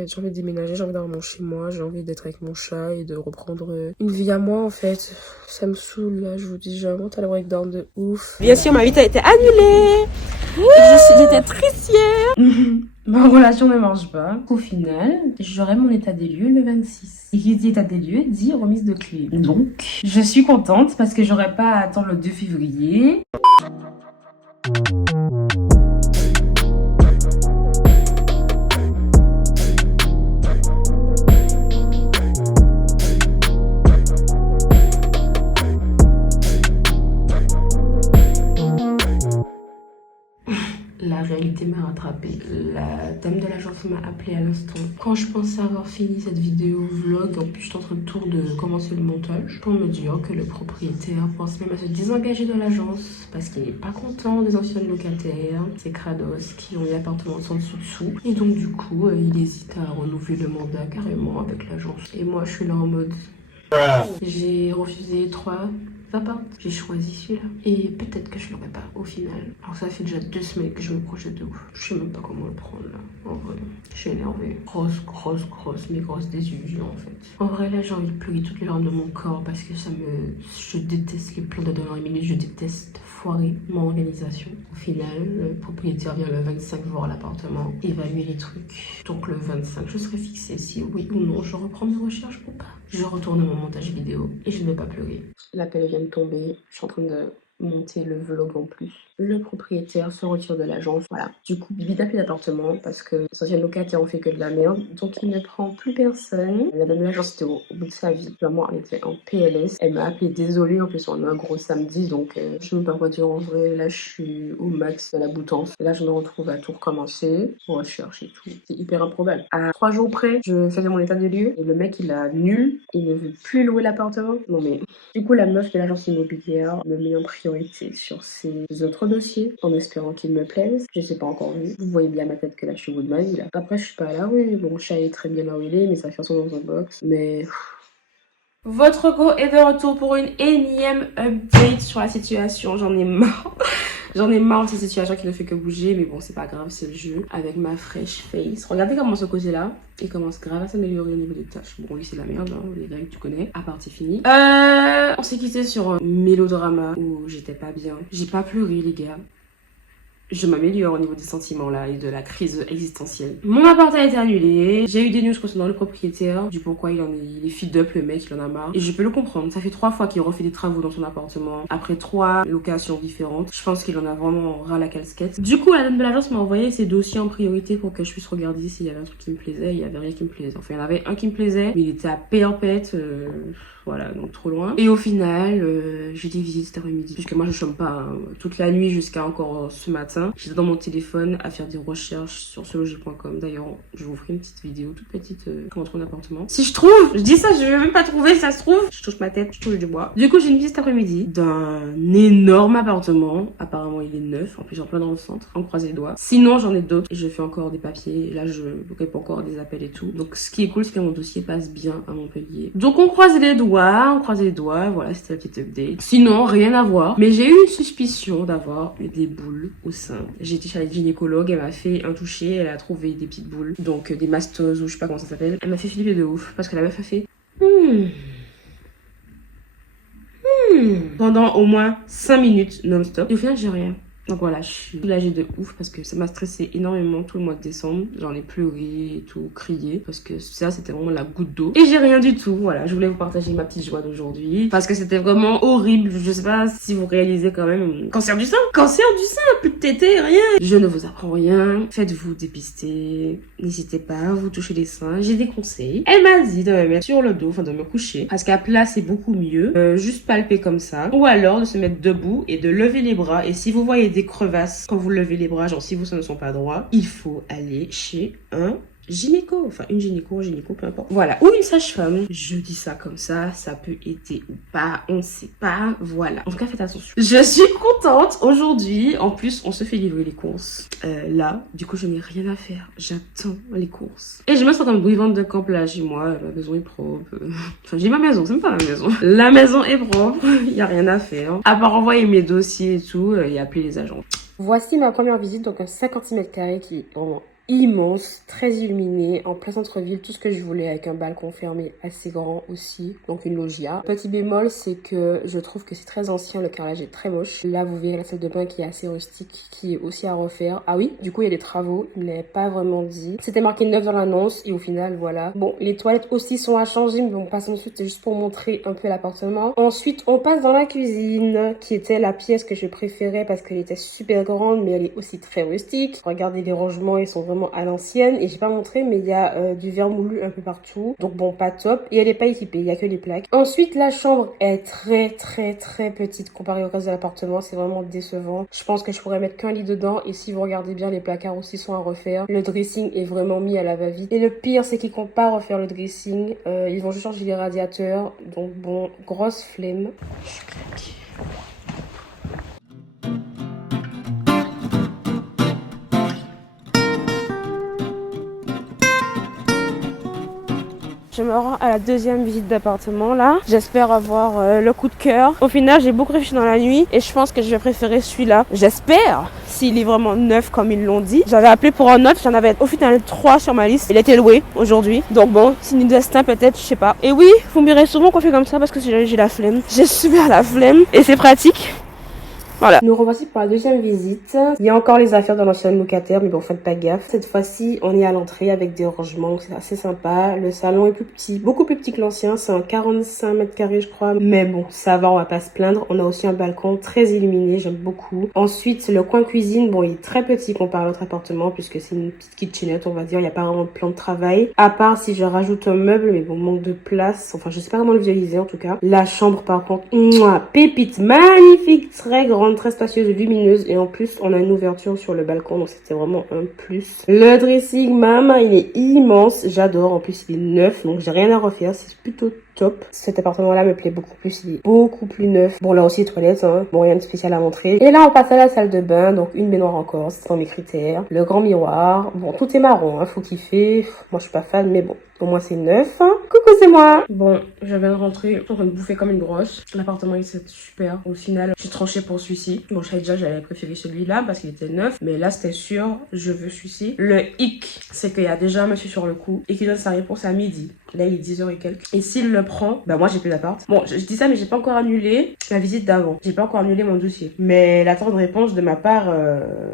fait. J'ai envie de déménager, j'ai envie d'avoir mon chez moi, j'ai envie d'être avec mon chat et de reprendre une vie à moi en fait. Ça me saoule là, je vous dis, j'ai un mental breakdown de ouf. Bien sûr, ma vie a été annulée. J'étais triste hier. Ma relation ne marche pas. Au final, j'aurai mon état des lieux le 26. Et qui dit état des lieux dit remise de clé. Donc, je suis contente parce que j'aurai pas à attendre le 2 février. La réalité m'a rattrapée. La dame de l'agence m'a appelé à l'instant. Quand je pensais avoir fini cette vidéo vlog, en plus je suis en train de commencer le montage, pour me dire que le propriétaire pense même à se désengager de l'agence parce qu'il n'est pas content des anciennes locataires, ces crados qui ont eu l'appartement sans dessous. Et donc du coup, il hésite à renouveler le mandat carrément avec l'agence. Et moi je suis là en mode... J'ai refusé 3 appart. J'ai choisi celui-là. Et peut-être que je l'aurai pas au final. Alors ça fait déjà 2 semaines que je me projette de ouf. Je sais même pas comment le prendre là. En vrai, je suis énervée. Mais grosse désillusion en fait. En vrai là j'ai envie de pleurer toutes les larmes de mon corps parce que je déteste les plans de dernière minute. Je déteste foirer mon organisation. Au final, le propriétaire vient le 25 voir l'appartement, évaluer les trucs. Donc le 25, je serai fixée si oui ou non je reprends mes recherches ou pas. Je retourne à mon montage vidéo et je ne vais pas pleurer. L'appel vient de tomber. Je suis en train de monter le vlog en plus. Le propriétaire se retire de l'agence. Voilà. Du coup, Bibi n'a plus d'appartement parce que les anciens locataires ont fait que de la merde. Donc, il ne prend plus personne. La dame de l'agence était au bout de sa vie. Vraiment, elle était en PLS. Elle m'a appelé désolée. En plus, on a un gros samedi. Donc, je ne sais même pas quoi dire en vrai. Là, je suis au max de la boutance. Là, je me retrouve à tout recommencer. Recherche et tout. C'est hyper improbable. À 3 jours près, je faisais mon état des lieux. Et le mec, il a nul. Il ne veut plus louer l'appartement. Non, mais... Du coup, la meuf de l'agence immobilière me met en priorité sur ses autres dossiers en espérant qu'il me plaise. Je sais pas encore vu. Vous voyez bien ma tête que là, je suis au bout de ma vie là. Après, je suis pas à la rue. Bon, chat est très bien là où il est, mais sa sont dans un box. Mais... Votre go est de retour pour une énième update sur la situation. J'en ai marre. J'en ai marre de cette situation qui ne fait que bouger, mais bon, c'est pas grave, c'est le jeu. Avec ma fresh face. Regardez comment ce côté-là, il commence grave à s'améliorer au niveau des tâches. Bon, lui, c'est la merde, hein, les règles, tu connais. À partie finie. On s'est quitté sur un mélodrama où j'étais pas bien. J'ai pas pleuré, les gars. Je m'améliore au niveau des sentiments là et de la crise existentielle. Mon appart a été annulé. J'ai eu des news concernant le propriétaire, du pourquoi il est feed up, le mec, il en a marre. Et je peux le comprendre. Ça fait 3 fois qu'il refait des travaux dans son appartement. Après 3 locations différentes. Je pense qu'il en a vraiment ras la casquette. Du coup, la dame de l'agence m'a envoyé ses dossiers en priorité pour que je puisse regarder s'il y avait un truc qui me plaisait. Il y avait rien qui me plaisait. Enfin, il y en avait un qui me plaisait, mais il était à perpète. Voilà, donc trop loin. Et au final, j'ai des visites cet après-midi. Puisque moi, je chôme pas hein, toute la nuit jusqu'à encore ce matin. J'étais dans mon téléphone à faire des recherches sur seloger.com. D'ailleurs, je vous ferai une petite vidéo, toute petite, comment trouver un appartement. Si je trouve, je dis ça, je vais même pas trouver, ça se trouve. Je touche ma tête, je touche du bois. Du coup, j'ai une visite cet après-midi d'un énorme appartement. Apparemment, il est neuf, en plus en plein dans le centre. On croise les doigts. Sinon, j'en ai d'autres. Et je fais encore des papiers. Là, je réponds encore à des appels et tout. Donc, ce qui est cool, c'est que mon dossier passe bien à Montpellier. Donc, on croise les doigts, voilà, c'était la petite update. Sinon, rien à voir. Mais j'ai eu une suspicion d'avoir des boules au sein. J'ai été chez la gynécologue, elle m'a fait un toucher, elle a trouvé des petites boules. Donc, des mastoses ou je sais pas comment ça s'appelle. Elle m'a fait flipper de ouf parce que la meuf a fait... pendant au moins 5 minutes non-stop. Et au final, j'ai rien. Donc voilà, je suis soulagée de ouf parce que ça m'a stressé énormément tout le mois de décembre. J'en ai pleuré et tout, crié parce que ça, c'était vraiment la goutte d'eau. Et j'ai rien du tout, voilà. Je voulais vous partager ma petite joie d'aujourd'hui parce que c'était vraiment horrible. Je sais pas si vous réalisez quand même. Cancer du sein, plus de tétés, rien. Je ne vous apprends rien. Faites-vous dépister. N'hésitez pas à vous toucher les seins. J'ai des conseils. Elle m'a dit de me mettre sur le dos, enfin de me coucher parce qu'à plat, c'est beaucoup mieux. Juste palper comme ça. Ou alors de se mettre debout et de lever les bras. Et si vous voyez des crevasses quand vous levez les bras, genre si vos seins ne sont pas droits, il faut aller chez un gynéco, enfin une gynéco, peu importe. Voilà, ou une sage-femme. Je dis ça comme ça peut aider ou pas, on ne sait pas, voilà. En tout cas, faites attention. Je suis contente aujourd'hui. En plus, on se fait livrer les courses. Là, du coup, je n'ai rien à faire. J'attends les courses. Et je me sens comme brivante de camp là chez moi. Ma maison est propre. Enfin, j'ai ma maison, c'est même pas ma maison. La maison est propre. Il n'y a rien à faire. À part envoyer mes dossiers et tout, et appeler les agents. Voici ma première visite, donc un 56 mètres carrés qui est vraiment immense, très illuminé, en plein centre-ville, tout ce que je voulais, avec un balcon fermé assez grand aussi, donc une loggia. Petit bémol, c'est que je trouve que c'est très ancien, le carrelage est très moche. Là, vous verrez la salle de bain qui est assez rustique, qui est aussi à refaire. Ah oui, du coup, il y a des travaux, il ne l'avait pas vraiment dit. C'était marqué neuf dans l'annonce, et au final, voilà. Bon, les toilettes aussi sont à changer, mais on passe ensuite, c'est juste pour montrer un peu l'appartement. Ensuite, on passe dans la cuisine, qui était la pièce que je préférais parce qu'elle était super grande, mais elle est aussi très rustique. Regardez, les rangements, ils sont vraiment à l'ancienne, et j'ai pas montré, mais il y a du verre moulu un peu partout, donc bon, pas top, et elle est pas équipée, il y a que les plaques. Ensuite, la chambre est très petite comparée au reste de l'appartement, c'est vraiment décevant. Je pense que je pourrais mettre qu'un lit dedans, et si vous regardez bien, les placards aussi sont à refaire. Le dressing est vraiment mis à la va-vite, et le pire, c'est qu'ils comptent pas refaire le dressing, ils vont juste changer les radiateurs, donc bon, grosse flemme. Je suis claquée. Je me rends à la deuxième visite d'appartement là. J'espère avoir le coup de cœur. Au final, j'ai beaucoup réfléchi dans la nuit et je pense que je vais préférer celui-là. J'espère, s'il est vraiment neuf comme ils l'ont dit. J'avais appelé pour un neuf, j'en avais au final 3 sur ma liste. Il a été loué aujourd'hui. Donc bon, signe du destin peut-être, je sais pas. Et oui, vous me direz souvent qu'on fait comme ça parce que j'ai la flemme. J'ai super la flemme et c'est pratique. Voilà. Nous revoici pour la deuxième visite. Il y a encore les affaires de l'ancien locataire, mais bon, faites pas gaffe. Cette fois-ci, on est à l'entrée avec des rangements, c'est assez sympa. Le salon est plus petit, beaucoup plus petit que l'ancien. C'est un 45 mètres carrés, je crois. Mais bon, ça va, on va pas se plaindre. On a aussi un balcon très illuminé, j'aime beaucoup. Ensuite, le coin cuisine, bon, il est très petit comparé à l'autre appartement, puisque c'est une petite kitchenette, on va dire. Il n'y a pas vraiment de plan de travail. À part si je rajoute un meuble, mais bon, manque de place. Enfin, je sais pas comment le visualiser, en tout cas. La chambre, par contre, pépite, magnifique, très grande, très spacieuse, lumineuse, et en plus on a une ouverture sur le balcon, donc c'était vraiment un plus. Le dressing, maman, il est immense, j'adore. En plus il est neuf, donc j'ai rien à refaire, c'est plutôt top. Cet appartement là me plaît beaucoup plus, il est beaucoup plus neuf. Bon, là aussi les toilettes, hein. Bon, rien de spécial à montrer. Et là on passe à la salle de bain, donc une baignoire encore, c'est dans mes critères. Le grand miroir, bon, tout est marron, hein, faut kiffer. Moi je suis pas fan, mais bon, au moins c'est neuf. Coucou, c'est moi. Bon, je viens de rentrer, je suis en train de bouffer comme une grosse. L'appartement il est super. Au final, j'ai tranché pour celui-ci. Bon, je savais déjà j'avais préféré celui-là parce qu'il était neuf, mais là c'était sûr, je veux celui-ci. Le hic, c'est qu'il y a déjà un monsieur sur le coup et qui donne sa réponse à midi. Là il est 10h et quelques. Et s'il le prend, bah moi j'ai plus d'appart. Bon, je dis ça, mais j'ai pas encore annulé la visite d'avant. J'ai pas encore annulé mon dossier. Mais il attend une réponse de ma part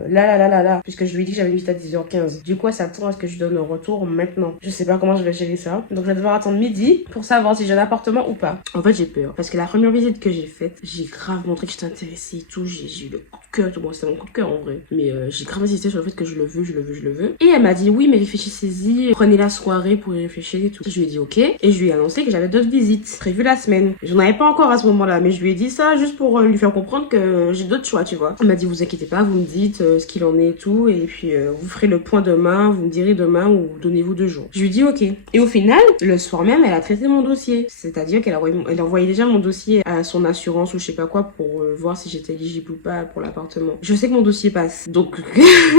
là. Puisque je lui ai dit que j'avais une visite à 10h15. Du coup, ça attend à ce que je lui donne un retour maintenant. Je sais pas comment je vais gérer ça. Donc je vais devoir attendre midi pour savoir si j'ai un appartement ou pas. En fait, j'ai peur. Parce que la première visite que j'ai faite, j'ai grave montré que j'étais intéressée et tout. J'ai eu le coup de cœur. Bon, c'était mon coup de cœur en vrai. Mais j'ai grave insisté sur le fait que je le veux. Et elle m'a dit oui, mais réfléchissez-y. Prenez la soirée pour y réfléchir et tout. Je lui ai dit ok. Et je lui ai annoncé que j'avais d'autres visites prévues la semaine. J'en avais pas encore à ce moment-là, mais je lui ai dit ça juste pour lui faire comprendre que j'ai d'autres choix, tu vois. Elle m'a dit vous inquiétez pas, vous me dites ce qu'il en est et tout. Et puis vous ferez le point demain, vous me direz demain ou donnez-vous 2 jours. Je lui ai dit ok. Et au final, le soir même, elle a traité mon dossier. C'est-à-dire qu'elle a envoyé déjà mon dossier à son assurance ou je sais pas quoi pour voir si j'étais éligible ou pas pour l'appartement. Je sais que mon dossier passe. Donc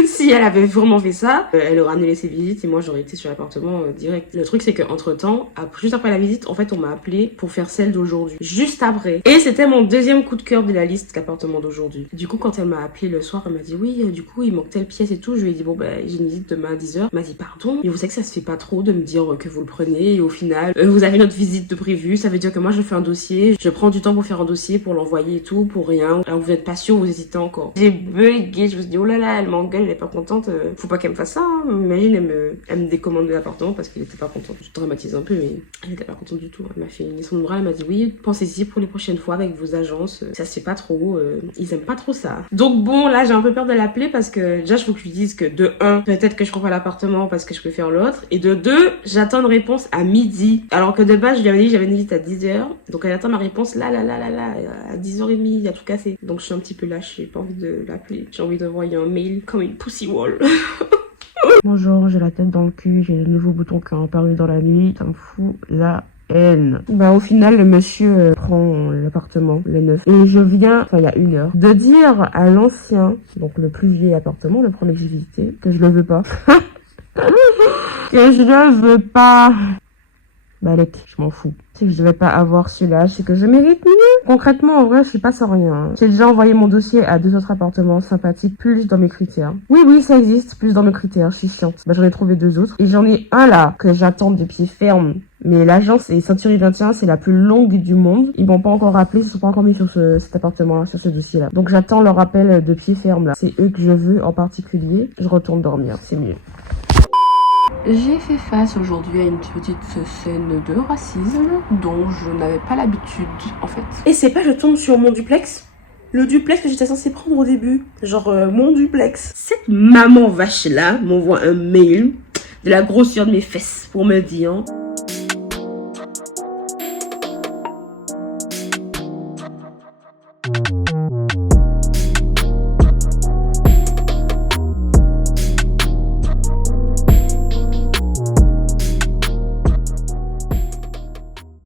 si elle avait vraiment fait ça, elle aurait annulé ses visites et moi j'aurais été sur l'appartement direct. Le truc c'est que entre temps, juste après la visite, en fait on m'a appelé pour faire celle d'aujourd'hui. Juste après. Et c'était mon deuxième coup de cœur de la liste, l'appartement d'aujourd'hui. Du coup quand elle m'a appelé le soir, elle m'a dit oui, du coup il manque telle pièce et tout. Je lui ai dit bon bah j'ai une visite demain à 10h. Elle m'a dit pardon, mais vous savez que ça se fait pas trop de me dire que vous le prenez et au final vous avez notre visite de prévue. Ça veut dire que moi je fais un dossier, je prends du temps pour faire un dossier, pour l'envoyer et tout, pour rien. Alors vous êtes pas sûr, vous hésitez encore. J'ai bugué, je me suis dit oh là là, elle m'engueule, elle est pas contente. Faut pas qu'elle me fasse ça, hein. Imagine elle me décommande l'appartement parce qu'il était pas content. Je dramatise un peu mais elle était pas contente du tout. Elle m'a fait une leçon de morale, elle m'a dit oui, pensez-y pour les prochaines fois avec vos agences. Ça se fait pas trop, ils aiment pas trop ça. Donc bon, là j'ai un peu peur de l'appeler parce que déjà je faut que je lui dise que de 1, peut-être que je prends pas l'appartement parce que je préfère l'autre. Et de 2, j'attends une réponse à midi. Alors que de base je lui avais dit que j'avais une visite à 10h. Donc elle attend ma réponse là, à 10h30, il a tout cassé. Donc je suis un petit peu lâche, j'ai pas envie de l'appeler. J'ai envie d'envoyer un mail comme une pussy wall. Bonjour, j'ai la tête dans le cul, j'ai de nouveaux boutons qui ont apparu dans la nuit. Ça me fout la haine. Bah au final le monsieur prend l'appartement, le neuf. Et je viens, enfin il y a 1 heure, de dire à l'ancien, donc le plus vieil appartement, le premier que j'ai visité, que je le veux pas. Que je le veux pas. Balek, je m'en fous. C'est que je devais pas avoir celui-là, c'est que je mérite mieux. Concrètement, en vrai, je suis pas sans rien. Hein. J'ai déjà envoyé mon dossier à 2 autres appartements sympathiques, plus dans mes critères. Oui, oui, ça existe, plus dans mes critères, je suis chiante. Bah, j'en ai trouvé 2 autres. Et j'en ai un là, que j'attends de pied ferme. Mais l'agence est Century 21, c'est la plus longue du monde. Ils m'ont pas encore rappelé, ils se sont pas encore mis sur cet appartement-là, sur ce dossier-là. Donc j'attends leur appel de pied ferme là. C'est eux que je veux en particulier. Je retourne dormir, c'est mieux. J'ai fait face aujourd'hui à une petite scène de racisme dont je n'avais pas l'habitude en fait. Et c'est pas je tombe sur mon duplex? Le duplex que j'étais censée prendre au début. Genre mon duplex. Cette maman vache là m'envoie un mail de la grosseur de mes fesses pour me dire...